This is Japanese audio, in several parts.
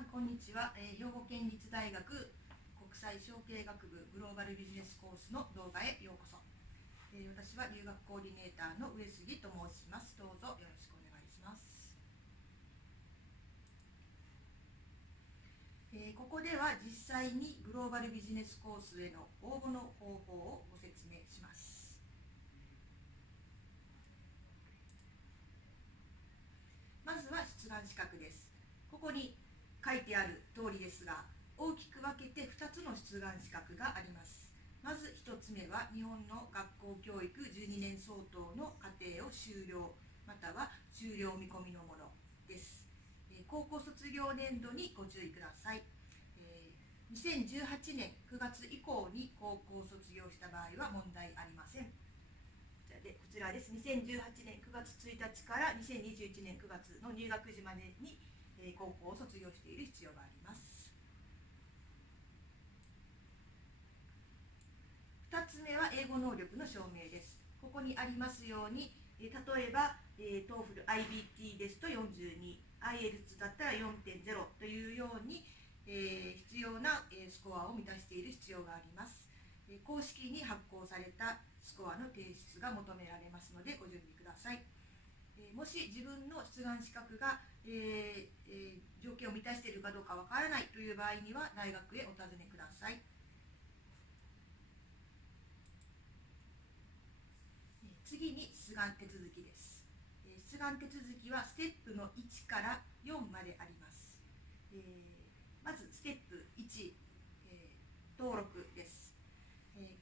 さんこんにちは、兵庫県立大学国際承継学部グローバルビジネスコースの動画へようこそ。私は留学コーディネーターの上杉と申します。どうぞよろしくお願いします。ここでは実際にグローバルビジネスコースへの応募の方法をご説明します。まずは出願資格です。ここに書いてある通りですが、大きく分けて2つの出願資格があります。まず1つ目は日本の学校教育12年相当の課程を修了または修了見込みのものです。高校卒業年度にご注意ください。2018年9月以降に高校卒業した場合は問題ありません。こちらです。2018年9月1日から2021年9月の入学時までに高校を卒業している必要があります。2つ目は英語能力の証明です。ここにありますように、例えば、TOEFL IBT ですと42、IELTS だったら 4.0 というように、必要なスコアを満たしている必要があります。公式に発行されたスコアの提出が求められますのでご準備ください。もし自分の出願資格が、条件を満たしているかどうかわからないという場合には大学へお尋ねください。次に出願手続きです。出願手続きはステップの1から4まであります。まずステップ1、登録です。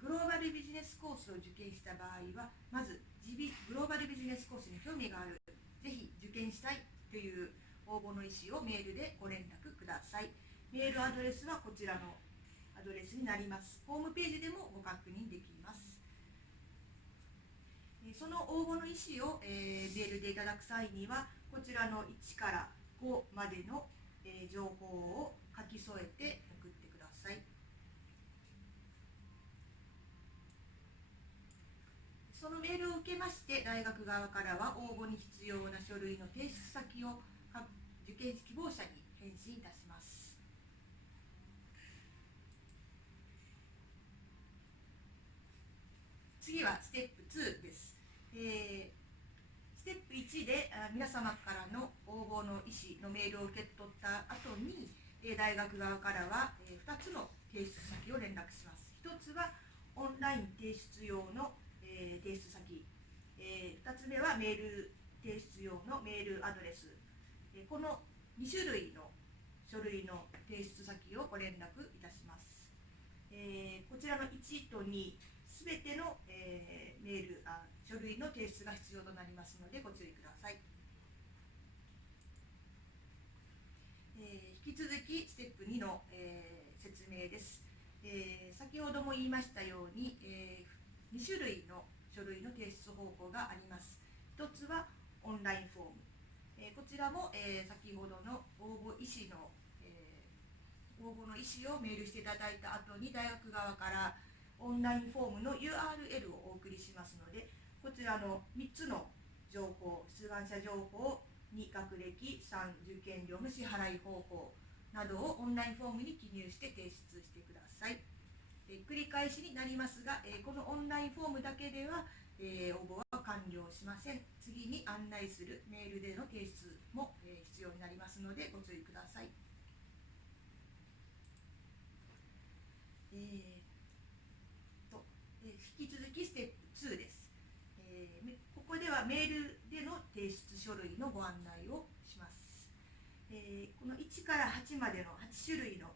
グローバルビジネスコースを受験した場合は、まずグローバルビジネスコースに興味がある、ぜひ受験したいという応募の意思をメールでご連絡ください。メールアドレスはこちらのアドレスになります。ホームページでもご確認できます。その応募の意思を、メールでいただく際には、こちらの1から5までの、情報を書き添えて送ってください。そのメールを受けまして、大学側からは応募に必要な書類の提出先を受験希望者に返信いたします。次はステップ2です。ステップ1で皆様からの応募の意思のメールを受け取った後に、大学側からは2つの提出先を連絡します。1つはオンライン提出用の提出先、2つ目はメール提出用のメールアドレス、この2種類の書類の提出先をご連絡いたします。こちらの1と2すべての、書類の提出が必要となりますのでご注意ください。引き続きステップ2の、説明です。先ほども言いましたように、2種類の書類の提出方法があります。1つはオンラインフォーム、こちらも、先ほどの応募の意思をメールしていただいた後に大学側からオンラインフォームの URL をお送りしますので、こちらの3つの情報、出願者情報、2学歴、3受験料の支払い方法などをオンラインフォームに記入して提出してください。繰り返しになりますが、このオンラインフォームだけでは、応募は完了しません。次に案内するメールでの提出も、必要になりますのでご注意ください。引き続きステップ2です。ここではメールでの提出書類のご案内をします。この1から8までの8種類の、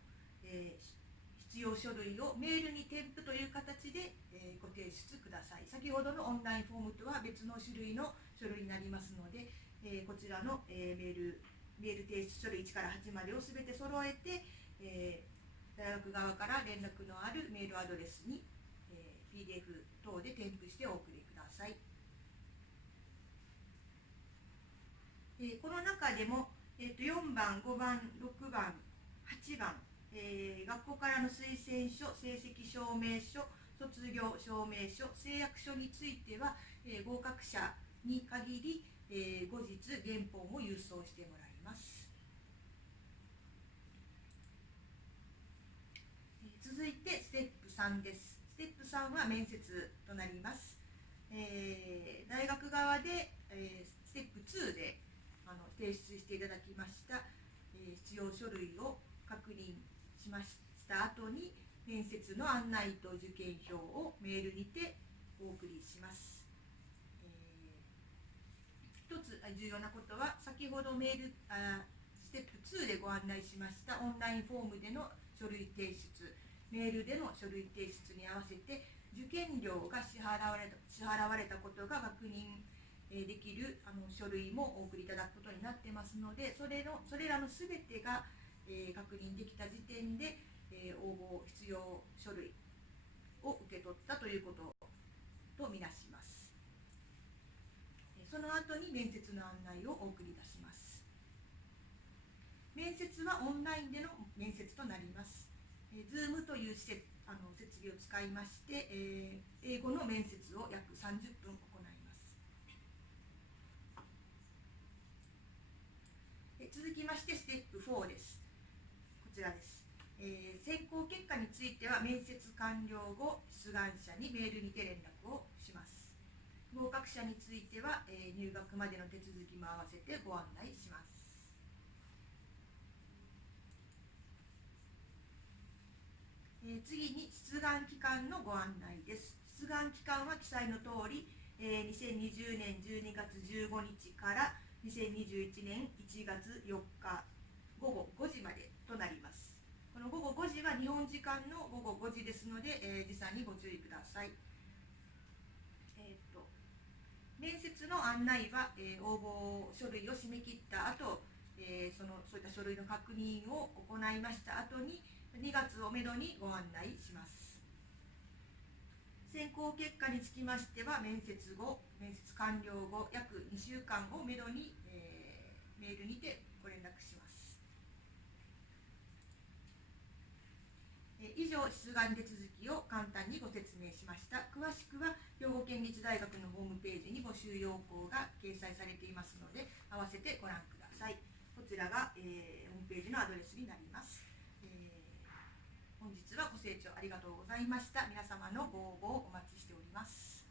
必要書類をメールに添付という形で、ご提出ください。先ほどのオンラインフォームとは別の種類の書類になりますので、こちらの、メール提出書類1から8までをすべて揃えて、大学側から連絡のあるメールアドレスに、PDF 等で添付してお送りください。この中でも、4番、5番、6番、8番、学校からの推薦書、成績証明書、卒業証明書、誓約書については、合格者に限り、後日原本を郵送してもらいます。3です。ステップ3は面接となります。大学側で、ステップ2で提出していただきました、必要書類を確認しました後に、面接の案内と受験票をメールにてお送りします。一つ重要なことは、先ほどステップ2でご案内しましたオンラインフォームでの書類提出、メールでの書類提出に合わせて受験料が支払われたことが確認できる書類もお送りいただくことになってますので、それらのすべてが確認できた時点で応募必要書類を受け取ったということとみなします。その後に面接の案内をお送りいたします。面接はオンラインでの面接となります。Zoom という設備を使いまして、英語の面接を約30分行います。続きましてステップ4です。こちらです。選考結果については面接完了後、出願者にメールにて連絡をします。合格者については、入学までの手続きも合わせてご案内します。次に出願期間のご案内です。出願期間は記載の通り、2020年12月15日から2021年1月4日午後5時までとなります。この午後5時は日本時間の午後5時ですので、時差にご注意ください。面接の案内は、応募書類を締め切った後、そういった書類の確認を行いました後に2月をめどにご案内します。選考結果につきましては面接完了後約2週間をめどに、メールにてご連絡します。以上、出願手続きを簡単にご説明しました。詳しくは兵庫県立大学のホームページに募集要項が掲載されていますので、合わせてご覧ください。こちらが、ホームページのアドレスになります。本日はご清聴ありがとうございました。皆様のご応募をお待ちしております。